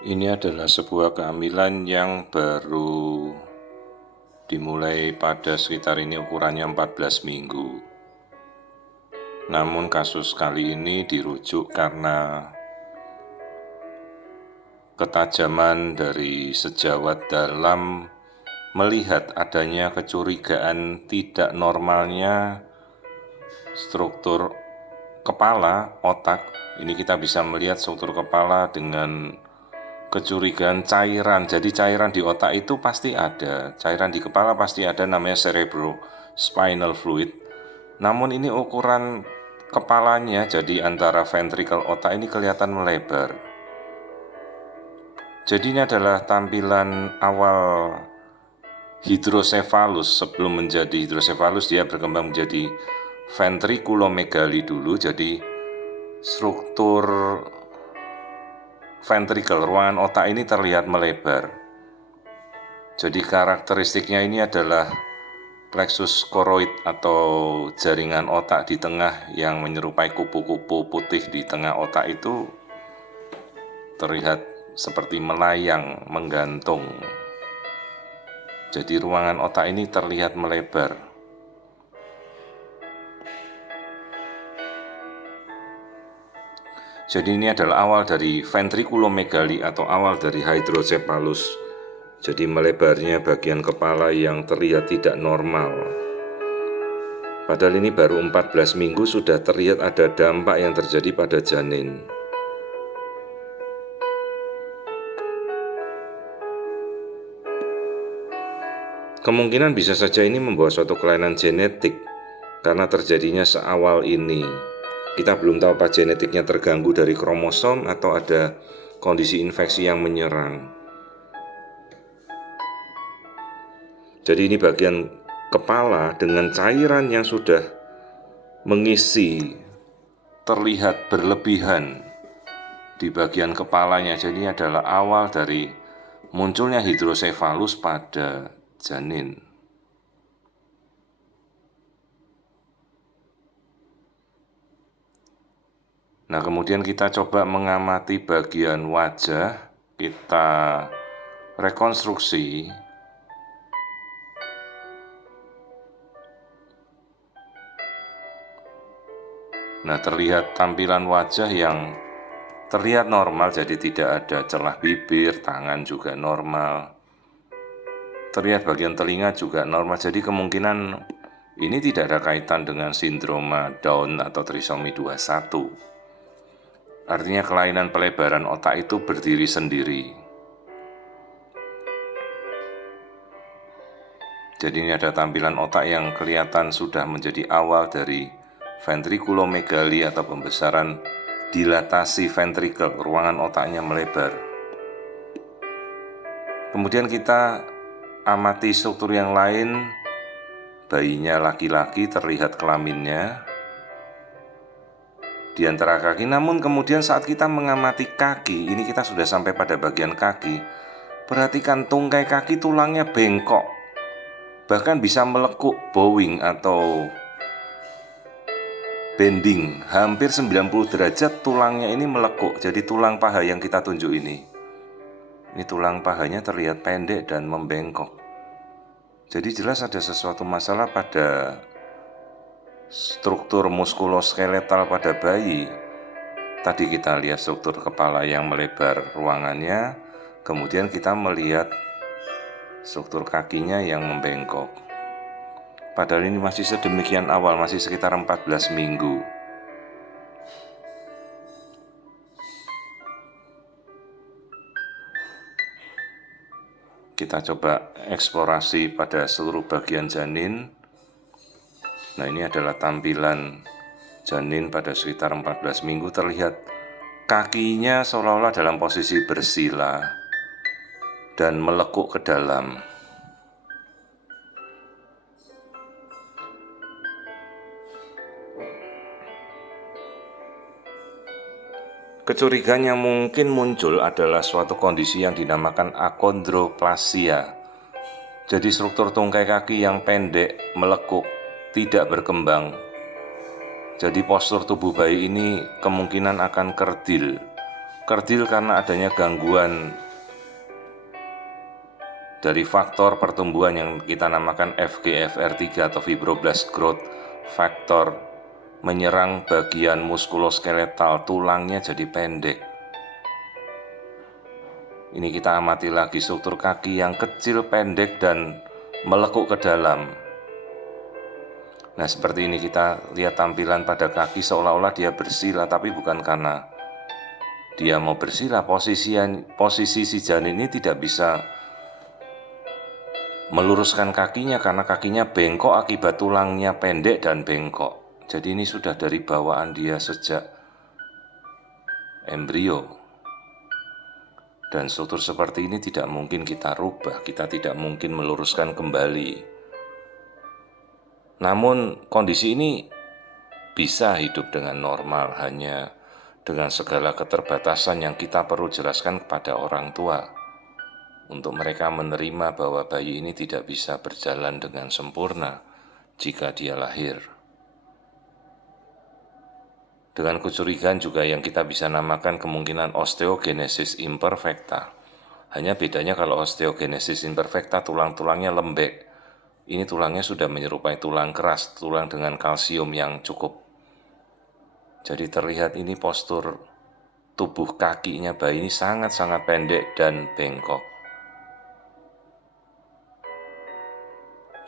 Ini adalah sebuah kehamilan yang baru dimulai pada sekitar ini ukurannya 14 minggu. Namun kasus kali ini dirujuk karena ketajaman dari sejawat dalam melihat adanya kecurigaan tidak normalnya struktur kepala, otak. Ini kita bisa melihat struktur kepala dengan kecurigaan cairan. Jadi cairan di otak itu pasti ada, cairan di kepala pasti ada, namanya cerebrospinal fluid. Namun ini ukuran kepalanya, jadi antara ventricle otak ini kelihatan melebar. Jadi ini adalah tampilan awal hidrosefalus. Sebelum menjadi hidrosefalus dia berkembang menjadi ventriculomegaly dulu. Jadi struktur ventricle, ruangan otak ini terlihat melebar. Jadi karakteristiknya ini adalah plexus choroid atau jaringan otak di tengah yang menyerupai kupu-kupu putih di tengah otak itu terlihat seperti melayang, menggantung. Jadi ruangan otak ini terlihat melebar. Jadi ini adalah awal dari ventriculomegaly atau awal dari hydrocephalus. Jadi melebarnya bagian kepala yang terlihat tidak normal. Padahal ini baru 14 minggu sudah terlihat ada dampak yang terjadi pada janin. Kemungkinan bisa saja ini membawa suatu kelainan genetik karena terjadinya seawal ini. Kita belum tahu apa genetiknya terganggu dari kromosom atau ada kondisi infeksi yang menyerang. Jadi ini bagian kepala dengan cairan yang sudah mengisi terlihat berlebihan di bagian kepalanya. Jadi ini adalah awal dari munculnya hidrosefalus pada janin. Nah, kemudian kita coba mengamati bagian wajah, kita rekonstruksi. Nah, terlihat tampilan wajah yang terlihat normal, jadi tidak ada celah bibir, tangan juga normal. Terlihat bagian telinga juga normal, jadi kemungkinan ini tidak ada kaitan dengan sindroma Down atau trisomi 21. Artinya kelainan pelebaran otak itu berdiri sendiri. Jadi ini ada tampilan otak yang kelihatan sudah menjadi awal dari ventriculomegaly atau pembesaran dilatasi ventricle, ruangan otaknya melebar. Kemudian kita amati struktur yang lain, bayinya laki-laki terlihat kelaminnya di antara kaki. Namun kemudian saat kita mengamati kaki, ini kita sudah sampai pada bagian kaki. Perhatikan tungkai kaki tulangnya bengkok, bahkan bisa melekuk, bowing atau bending, hampir 90 derajat tulangnya ini melekuk. Jadi tulang paha yang kita tunjuk ini tulang pahanya terlihat pendek dan membengkok. Jadi jelas ada sesuatu masalah pada struktur muskuloskeletal pada bayi. Tadi kita lihat struktur kepala yang melebar ruangannya, kemudian kita melihat struktur kakinya yang membengkok. Padahal ini masih sedemikian awal, masih sekitar 14 minggu. Kita coba eksplorasi pada seluruh bagian janin. Nah, ini adalah tampilan janin pada sekitar 14 minggu. Terlihat kakinya seolah-olah dalam posisi bersila dan melekuk ke dalam. Kecurigaan yang mungkin muncul adalah suatu kondisi yang dinamakan akondroplasia. Jadi struktur tungkai kaki yang pendek, melekuk, tidak berkembang. Jadi postur tubuh bayi ini kemungkinan akan kerdil, kerdil karena adanya gangguan dari faktor pertumbuhan yang kita namakan FGFR3 atau Fibroblast Growth Factor, menyerang bagian muskuloskeletal, tulangnya jadi pendek. Ini kita amati lagi struktur kaki yang kecil, pendek, dan melekuk ke dalam. Nah, seperti ini kita lihat tampilan pada kaki seolah-olah dia bersila, tapi bukan karena dia mau bersila. Posisi si janin ini tidak bisa meluruskan kakinya karena kakinya bengkok akibat tulangnya pendek dan bengkok. Jadi ini sudah dari bawaan dia sejak embrio. Dan struktur seperti ini tidak mungkin kita rubah, kita tidak mungkin meluruskan kembali. Namun kondisi ini bisa hidup dengan normal, hanya dengan segala keterbatasan yang kita perlu jelaskan kepada orang tua, untuk mereka menerima bahwa bayi ini tidak bisa berjalan dengan sempurna jika dia lahir. Dengan kecurigaan juga yang kita bisa namakan kemungkinan osteogenesis imperfecta. Hanya bedanya kalau osteogenesis imperfecta tulang-tulangnya lembek. Ini tulangnya sudah menyerupai tulang keras, tulang dengan kalsium yang cukup. Jadi terlihat ini postur tubuh kakinya bayi ini sangat-sangat pendek dan bengkok.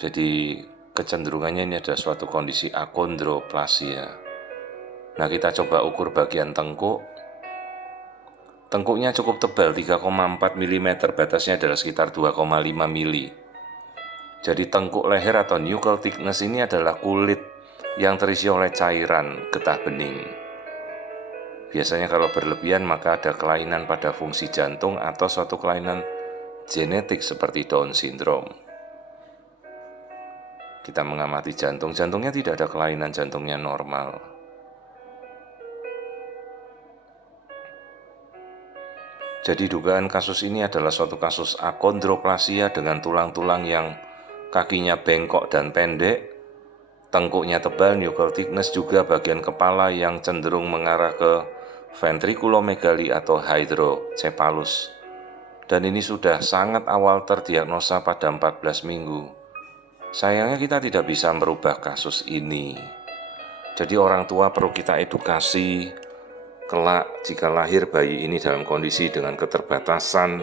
Jadi kecenderungannya ini adalah suatu kondisi akondroplasia. Nah, kita coba ukur bagian tengkuk. Tengkuknya cukup tebal, 3,4 mm, batasnya adalah sekitar 2,5 mm. Jadi tengkuk leher atau nuchal thickness ini adalah kulit yang terisi oleh cairan getah bening. Biasanya kalau berlebihan maka ada kelainan pada fungsi jantung atau suatu kelainan genetik seperti Down syndrome. Kita mengamati jantungnya tidak ada kelainan, jantungnya normal. Jadi dugaan kasus ini adalah suatu kasus akondroplasia dengan tulang-tulang yang kakinya bengkok dan pendek, tengkuknya tebal, nuchal thickness, juga bagian kepala yang cenderung mengarah ke ventriculomegaly atau hydrocephalus. Dan ini sudah sangat awal terdiagnosa pada 14 minggu. Sayangnya kita tidak bisa merubah kasus ini. Jadi orang tua perlu kita edukasi. Kelak jika lahir bayi ini dalam kondisi dengan keterbatasan,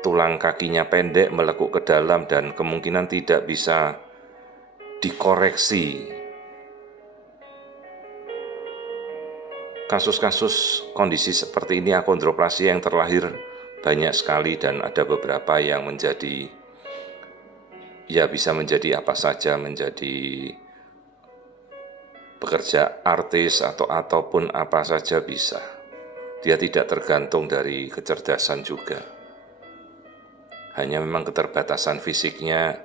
tulang kakinya pendek, melekuk ke dalam, dan kemungkinan tidak bisa dikoreksi. Kasus-kasus kondisi seperti ini akondroplasia yang terlahir banyak sekali, dan ada beberapa yang menjadi, ya bisa menjadi apa saja, menjadi pekerja artis ataupun apa saja bisa. Dia tidak tergantung dari kecerdasan juga. Hanya memang keterbatasan fisiknya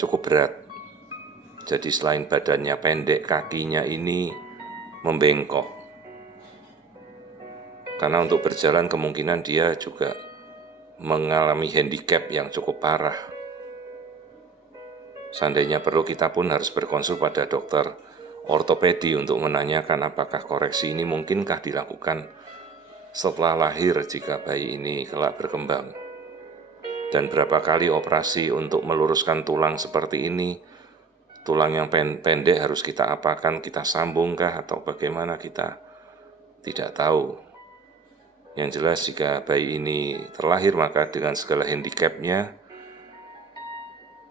cukup berat. Jadi selain badannya pendek, kakinya ini membengkok. Karena untuk berjalan kemungkinan dia juga mengalami handicap yang cukup parah. Seandainya perlu, kita pun harus berkonsul pada dokter ortopedi untuk menanyakan apakah koreksi ini mungkinkah dilakukan setelah lahir jika bayi ini kelak berkembang. Dan berapa kali operasi untuk meluruskan tulang seperti ini, tulang yang pendek harus kita apakan, kita sambungkah atau bagaimana, kita tidak tahu. Yang jelas jika bayi ini terlahir maka dengan segala handicapnya,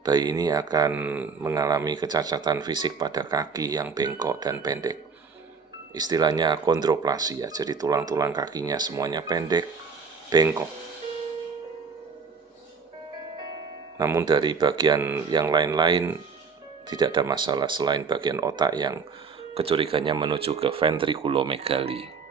bayi ini akan mengalami kecacatan fisik pada kaki yang bengkok dan pendek. Istilahnya akondroplasia, jadi tulang-tulang kakinya semuanya pendek, bengkok. Namun dari bagian yang lain-lain tidak ada masalah selain bagian otak yang kecurigaannya menuju ke ventriculomegaly.